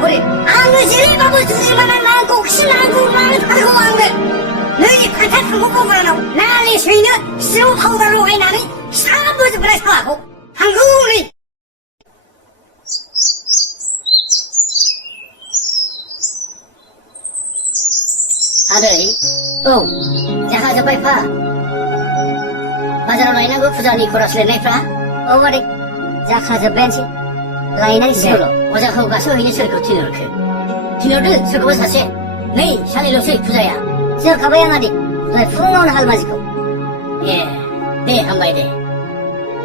hore ang sili babu sili mana na ko sinang ko mana tago ang 너희 관찰 먹고 가라고 나리 수인은 스로 하우다로 해 나니 사람도 그래 사고 한국이 아들이 자하 저 파이파 바자로 라이나 그 부자니 코라스레 네프라 어머리 자하 저 벤치 라이나 시로 오자하고 가서 이제 설거 티너를 설거 사세 네 샬리로스 부자야 저 가봐야나디 풍노는 할마지고 네 한마이데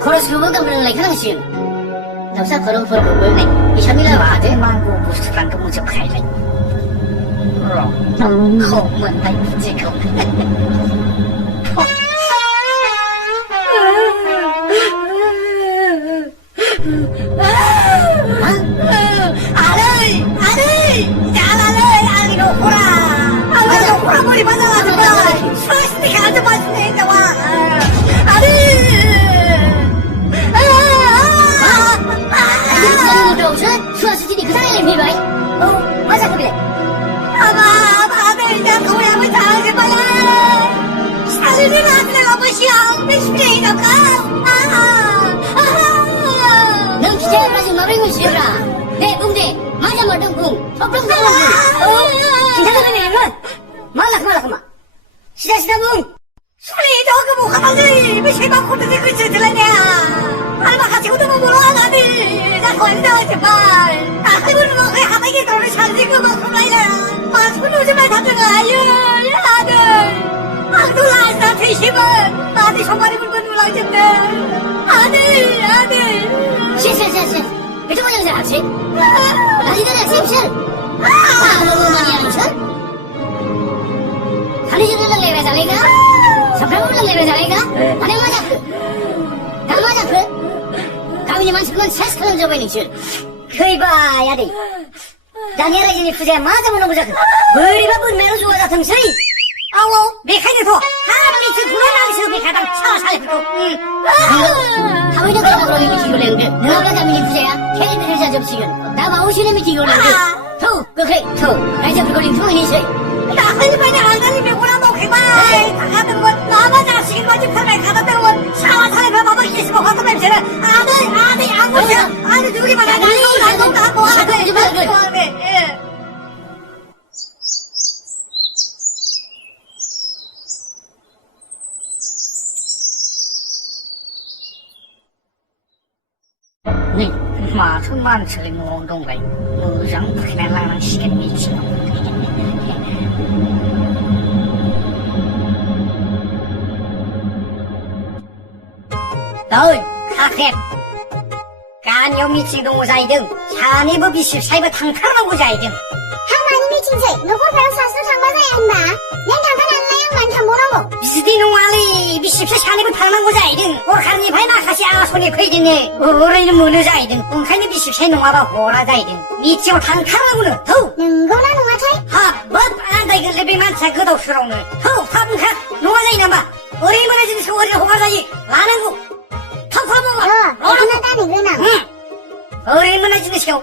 코러스로가 그런 날 하는 시은 답사 걸어 볼네 이 샤밀라 와데 망고 부스트란도 무지 파이래 거문 아이 부지고 아들 잘하네 아기로 호라 아기로 호라머리 받아가지고 수아시티 가서 봤네 이제 와 아들 아들 무슨 수아시티 그 사이에 미바이 맞아 그래 아들 나 거기 한번 잘하게 봐라 살리는 아들 아버지야 메시피레이가 넌 기차까지 말하고 싶어라 내 붕대 맞아 말던 붕 턱턱 나온 붕 기차가면 말라마 시다 붕 소리 저거 뭐 가만히 메시가 코트지 그치 들라냐 할마 같이 웃으면 뭐라 아들 나 건져 제발 아들 뭐 그래 하다게 너를 살리고 막 그러이라 손 오지마 잡혀가 아들 악돌아서 대심은 나한테 손발이 불고 놀라겠네 아들 시 itu mau yang sih tadi kan sih mau yang sih kali ini udah lewat jalan sampai udah lewat jalan ada mana kau ini masih kan ses kalau coba ini sih kaya ya deh dan yang lagi ni puja mana mau puja beribu pun melu juga datang sih awo bekanya tuh kami sekolah nanti sudah bekadang salah itu kau ini kalau orang ini sih boleh kenapa kami ini puja 걔네들을 잡지건 나와 오시는 미팅이 올라는데 그래 나이제 그걸링 통이니 세 나 한입만에 안 가리면 오라고 그만 가가던 건 나만 자식이 맞지 편에 가다던 건 사와사에 봐봐 계시고 화도면 쟤는 아들 안 보셔 아들 누구기만 안 가고 네 마트만 처리 농동가이 무장 그날랑 시간 미치 너희 카페 간요 미치 동사이등 산이버 비실 사이버 탕탕한 고자이등 항만이 미친세 너걸 배워 사슬 상바사야 임마 난 당탄 안나양 많다 뭐라고 비스디 농알리 비십시 산이버 탕만 고자이등 오카르니 발마카시 아손이 거이드네 오르이는 무너자이등 웅카니 비십시 농아바 호라자이등 미치고 탕탕하고는 더 능거나 농아차이 뭐 안다 이거 레비만 차 그도 수롱을 화분카 농아자이 남아 어리 무너진 세월이 호가자이 라는고 턱화보가 어른하다니 그나 응 어리 무너지는 세월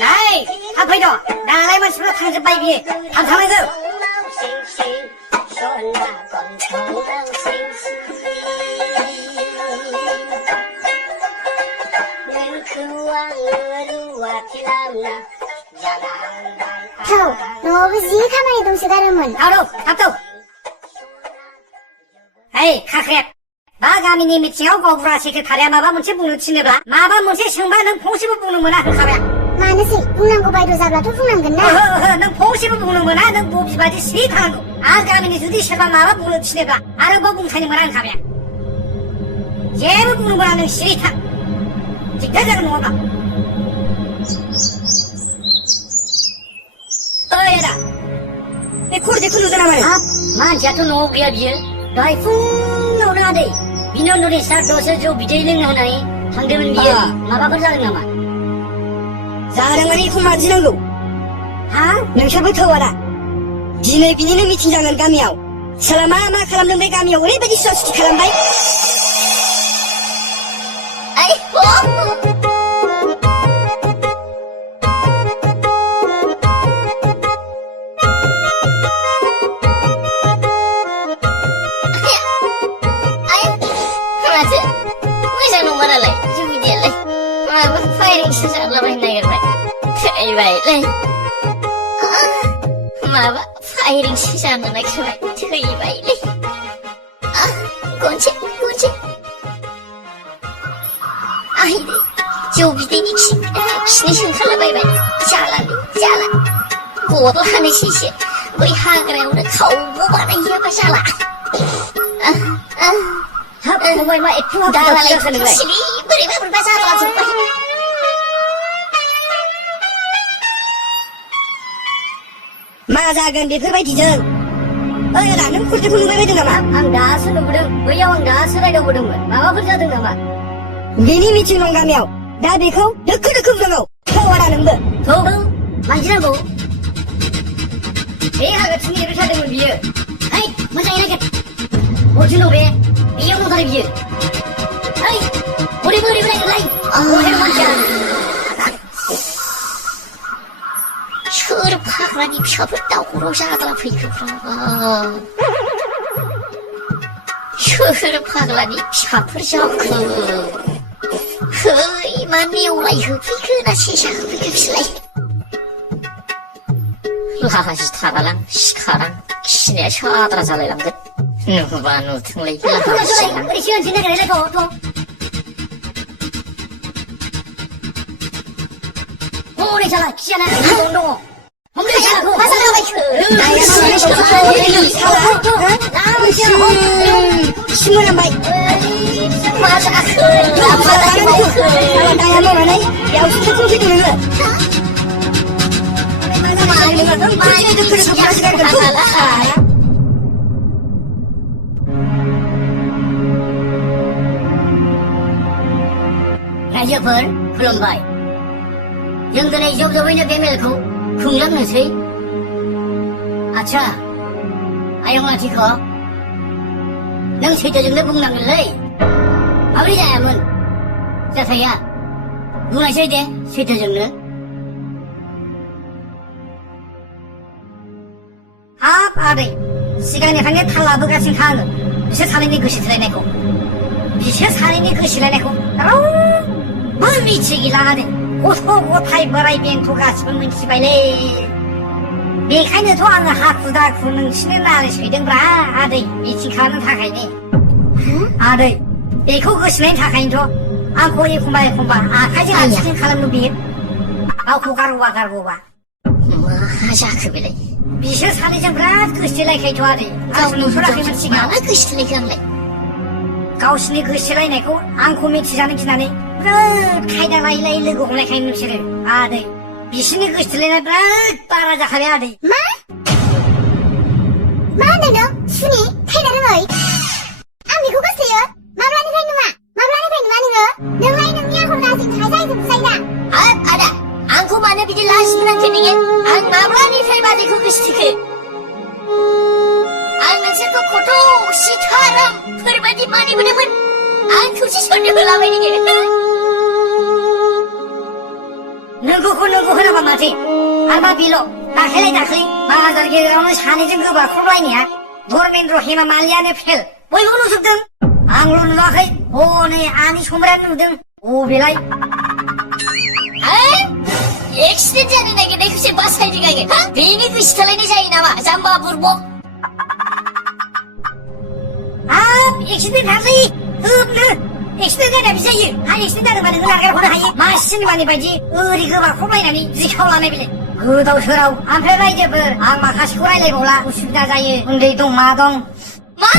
này thằng phải đó đang lấy mà xuống thằng sẽ bay về thằng thằng này cơ thầu nó cái gì 가만히 동시 다름은 나도 답도 에이 카크랩 마가미니 미치고 거부라시 그 다리야 마바문치 묵는 치네봐 마바문치 승바는 봉시부 묵는구나 카야 마느시 웅난고 바이도 잡라 또 웅난근나 넌 봉시부 묵는구나 넌 몹시바지 시타한거 아가미니 드디 셔바 마바 묵는 치네봐 아르버 뭉타니구나 카야 제부 묵는구나 넌 시타 직대자가 놓아봐 어이라 내 코르지 클루드나 말이야 만지아토 노기야 비에 나이 풍 노나데 민원놀이 싹도서 저 비데이는 하나이 상대는 비에 마바벌 자른 나마 자랑아니 콩맞지는 거 नोंसोरबो थौआरा दिनै बिनिनो मिथिं जागोन गामियाव सोला मा खालामदों बे गामियाव ओरैबायदि सुवा सुथि खालामबाय मोजां नङानालाय जुबिदियालाय माबा फायरिंसो जालाबायनो नागिरबाय थैबायलै माबा फायरिंसो जानो नागिरबाय थैबायलै गनसे आइदै जौ बिदैनि खिनैसो ओंखारलाबायबाय जाला गदलानोसैसो बै हाग्रायावनो खावबो बानायहैयाबा जाला फंबाय मा एथ' दालाय सिलि बोरैबा जालाजोब्बाय मा जागोन बेफोरबायदिजों ओइ आदा नों खुरथिखौ नुबाय बायदों नामा आं दासो नुबोदों बैयाव आं दासो रायदावबोदोंमोन माबाफोर जादों नामा बेनि मिथिं दं गामियाव दा बेखौ दोखो बुंनांगौ थौ आदा नोंबो थौ मानजिनांगौ बे हाग्राथिं एरबाय थादोंमोन बियो ओइ मोजाङै नागिर बबेथिं दं बे बेयाव दंथारो बियो ओइ ओरैबो नागिरलाय बहाय दं मानसिया सोर फाग्लानि फिसाफोर दावराव जाग्रा फैखोब्रा सोर फाग्लानि फिसाफोर जाखो है मा नेवलाय होफैखो ना सेसा होफैखो बिसोरलाय लाजि थागालां सिखारां खिनाया साद्रा जालायलांगोन नुबा नुथोंलाय हरै साला खियाना दङ हमलै सालाखौ सिमोनांबाय मा जाखो दाया मावनानै बेयावसो थाखौ फैदों नोङो रायजोफोर खुलुमबाय जों दिनै जबैनो बे मेलखौ खुंलांनोसै आच्छा आयं लाथिख' नों सैथोजोंनो बुंनांगोनलै माबोरै जायामोन जाथाया बुंनायसै दे सैथोजोंनो हाब आदै सिगांनिफ्रायनो थाल लाबोगासिनोखा आङो बिसोर सानैनि गोसो थोलायनायखौ रावबो मिथिगिला आरो गथ' गथाय बोराय बेन्थ' गासिबो मिथिबायलै बेखायनोथ' आङो हाखु दाखु नोंसिनो नालिसहैदोंब्रा आदै मिथिं खालामनो थाखायनो आदै बेखौ गोसोनायनि थाखायनोथ' आंखौ एखमबा आखाइजों आथिंजों खालामनो बियो गावखौ गारगौबा मा जाखो बेलाय बिसोर सानैजों बिराद गोसोलायखायोथ' आदै आं नुफेराखैमोन सिगां माला गोसोलायखो आंलाय गावसिनि गोसोलायनायखौ आंखौ मिथिजानो गिनानै बिराद खायदा लायै लोगो हमलायखायो नोंसोरो आदै बिसोरनि गोसोलायनाया बिराद बारा जाखाबाय आदै मा होनदों नों सुनि खायदा रोङै आं बेखौ गोसोयो माब्लानिफ्राय नुवा नोङो नोंलाय नोंनि आखल गाज्रिनि थाखाय जाहैजोबबाय दा आदा आंखौ मानो बिदि लाजिनांखो नोङो आं माब्लानिफ्राय बादैखौ गोसोथोखो आं नोंसोरखौ खथ' सिथाराम फोरबायदि मानिबोदोंमोन आंखौसो सन्देह होलाबाय नोङो नोंगौखौ नोंगौ होनाबा माथो आरोबा बेल' दाख्लै बाजार गेजेरावनो सानैजों गोबाख्रबलायनाया धर्मेन्द्र हेमा मालियानो फेल बयबो नुजोबदों आंल' नुवाखै हनै आनि समरानो नुदों बेलाय एक्सिडेन्ट जानो नागिरनायखौसो बासायदों आङो बेनि गोसोथोलायनाय जायो नामा जाम्बा बुरबक एक्सिडेन्ट हालै होबनो एक्सिडेन्ट जानाया जायो आं एक्सिडेन्ट जादोंबा नोङो नागारहरनो हायो मा सिनेमानि बायदि ओरै गोबाख्रबलायनानै जिखाव लानाय बेलाय गोदाव सोराव ओमफ्राय रायजोफोर आं माखासेखौ रायलायबावला उसुबिदा जायो उन्दै दं मा दं मा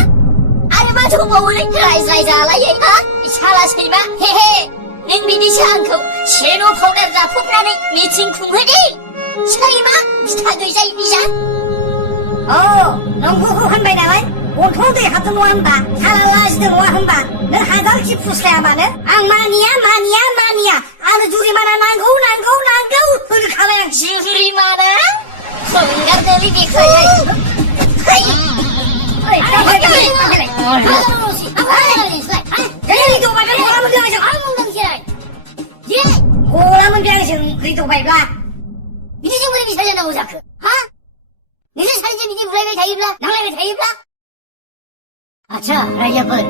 आरो मा दंबावो रायज्लाय जालायै हा साला सैमा हे नों बिदिसो आंखौ सेन' पाउडार जाफबनानै मिथिं खुंहोदे सैमा बिथा गैजायै बिजा नंगौखौ होनबाय नालाय 온통도에 하도 노한다. 살라라지도 노한다. 넌 하다를 기푸스야마는 악마니야 마니야. 아는 줄이 많아 난고. 그걸 가라양 줄이 많아? 손가들이 비커야. Hei tu bai kan orang bilang macam orang bilang macam itu bai lah. Ini je boleh bisa jangan uzak. Ha? Ni je saya jadi mulai bai thai bla, nang lai bai thai bla. Acha, Raja Pur.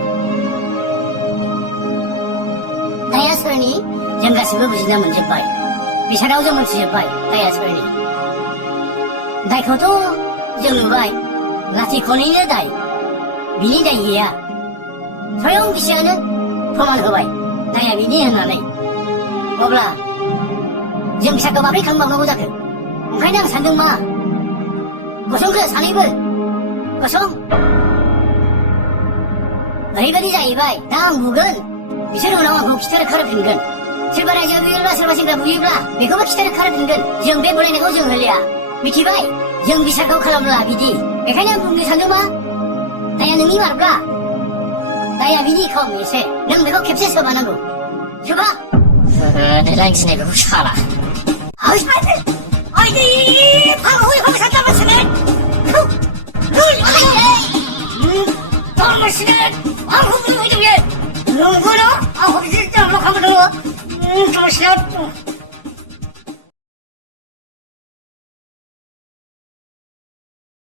Daya Sarni, jangka sebab bersih mencepai. Bisa kau jangan mencepai, Daya Sarni. Dai kau tu jangan bai, latih kau ni dai. Bini dai ya. 소용 기시하는 포만 허바이 나야 미니 하나네 뭐블라 지금 비사가 마블이 강망하고 자크 그냥 산등마 고성 그 산입을 고성 너희들이 자 이바이 나 묵은 미세로 나와 그 기타를 칼을 핀건 실바라 저 위일라 설바신가 무이블라 메고바 기타를 칼을 핀건 정배 보내는 거 정을랴 미키바이 정비사가 칼람라 비디 그냥 묵니 산등마 나야 능이 말블라 나야 미니 컴이세 능 내가 캡세서 만하고 줘봐 내 당신에 그거 사라. 아이디 바로 호이 잠깐만 쓰네 너무 쓰네 아무도 왜 이래 누구나 아무도 진짜 막 하면 좀 싫어